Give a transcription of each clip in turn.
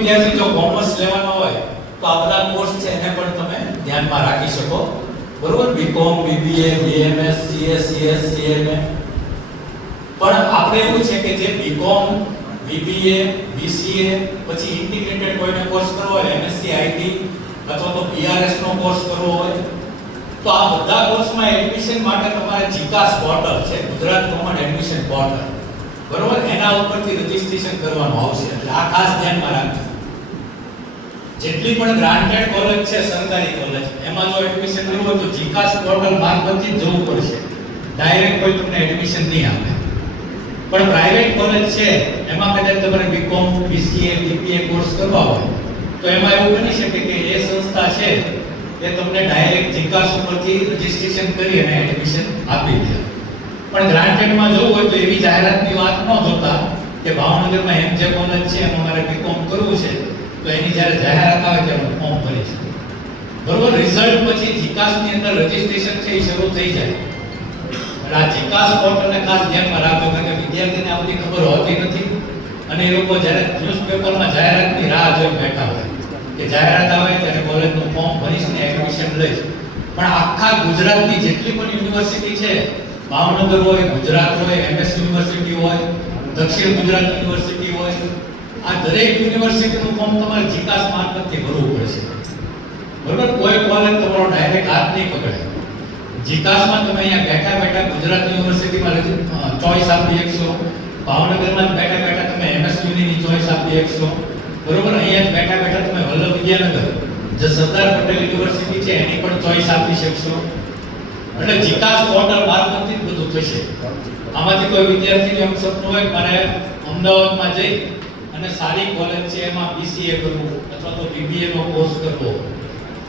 વિદ્યાર્થી જો કોમર્સ લેવાનો હોય તો આ બધા કોર્સ છે એને પણ તમે ધ્યાનમાં રાખી શકો, બરોબર? BCom, BBA, BMS, CS, CS, CMA. પણ આપણે એવું છે કે જે બીકોમ, બીબીએ, બીસીએ પછી ઇન્ટિગ્રેટેડ કોઈને કોર્સ કરવો હોય, એમએસસી આઈટી અથવા તો બીઆરએસ નો કોર્સ કરવો હોય, તો આ બધા કોર્સમાં એડમિશન માટે તમારે જીકાસ પોર્ટલ છે, ગુજરાત કોમન એડમિશન પોર્ટલ, બરોબર? એના ઉપરથી રજીસ્ટ્રેશન કરવાનું આવશે. એટલે આ ખાસ ધ્યાનમાં રાખજો. જેટલી પણ ગ્રાન્ટેડ કોલેજ છે, સરકારી કોલેજ, એમાં જો એડમિશન લેવું હોય તો જીકાસ પોર્ટલ મારફતથી જ જવું પડશે. ડાયરેક્ટ કોઈ તમને એડમિશન નહીં આપે. પણ પ્રાઇવેટ કોલેજ છે એમાં કદાચ તમારે બીકોમ, બીસીએ, બીબીએ કોર્સ કરવા હોય તો એમાં એવું બની શકે કે એ સંસ્થા છે એ તમને ડાયરેક્ટ જીકાસ ઉપરથી રજીસ્ટ્રેશન કરી અને એડમિશન આપી દે. પણ ગ્રાન્ટેડમાં જવું હોય તો એવી જાહેરાતની વાત ન જોતા કે ભાવનગરમાં એમજે કોલેજ છે એમાં મારે બીકોમ કરવું છે તો એની જ્યારે જાહેરાત આવે ત્યારે હું ફોર્મ ભરી શકું, બરોબર? રિઝલ્ટ પછી જીકાસની અંદર રજીસ્ટ્રેશન છે એ શરૂ થઈ જાય. આ જીકાસ પોર્ટલને ખાસ ધ્યાનમાં રાખજો, કારણ કે વિદ્યાર્થીને આ બધી ખબર હોતી નથી અને એ લોકો જ્યારે ન્યૂઝપેપરમાં જાહેરાતની રાહ જોઈ બેઠા હોય કે જાહેરાત આવે ત્યારે કોલેજનું ફોર્મ ભરીને એડમિશન લઈશ. પણ આખા ગુજરાતની જેટલી પણ યુનિવર્સિટી છે, ભાવનગર હોય, ગુજરાત હોય, એમએસ યુનિવર્સિટી હોય, દક્ષિણ ગુજરાત યુનિવર્સિટી હોય, આ દરેક યુનિવર્સિટીનું ફોર્મ તમારે જીકાસ મારફતથી ભરવું પડશે, બરોબર? કોઈ કોલેજ તમારો ડાયરેક્ટ હાથ નહીં પકડે. જીકાસમાં તમે અહીંયા બેઠા બેઠા ગુજરાત યુનિવર્સિટીમાં ચોઈસ આપી શકશો, ભાવનગરમાં બેઠા બેઠા તમે એમએસ યુનિની ચોઈસ આપી શકશો, બરોબર? અહીંયા જ બેઠા બેઠા તમે વલ્લભ વિદ્યાનગર જે સરદાર પટેલ યુનિવર્સિટી છે એની પણ ચોઈસ આપી શકશો. એટલે જીકાસ પોર્ટલ મારફતથી જ બધું થશે. આમાંથી કોઈ વિદ્યાર્થીને એમ સપનું હોય કે મારે અમદાવાદમાં જઈ અને સારી કોલેજ છે એમાં બીસીએ કરવું અથવા તો બીબીએ નો કોર્સ કરવો,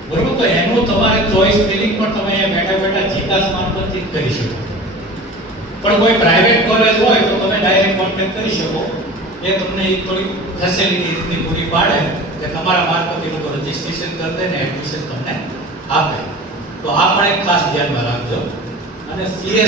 બરોબર? તો એનું તમારે ચોઈસ ફિલિંગ પણ તમે અહીંયા બેઠા બેઠા જીકાસ મારફતથી જ કરી શકો. પણ કોઈ પ્રાઇવેટ કોલેજ હોય તો તમે ડાયરેક્ટ કોન્ટેક્ટ કરી શકો. એ તમને એક થોડી ફેસિલિટી રીતની પૂરી પાડે કે તમારા મારફતે લોકો રજીસ્ટ્રેશન કરી દે ને એડમિશન તમને આપે. તો આ પણ એક ખાસ ધ્યાનમાં રાખજો. અને સીએ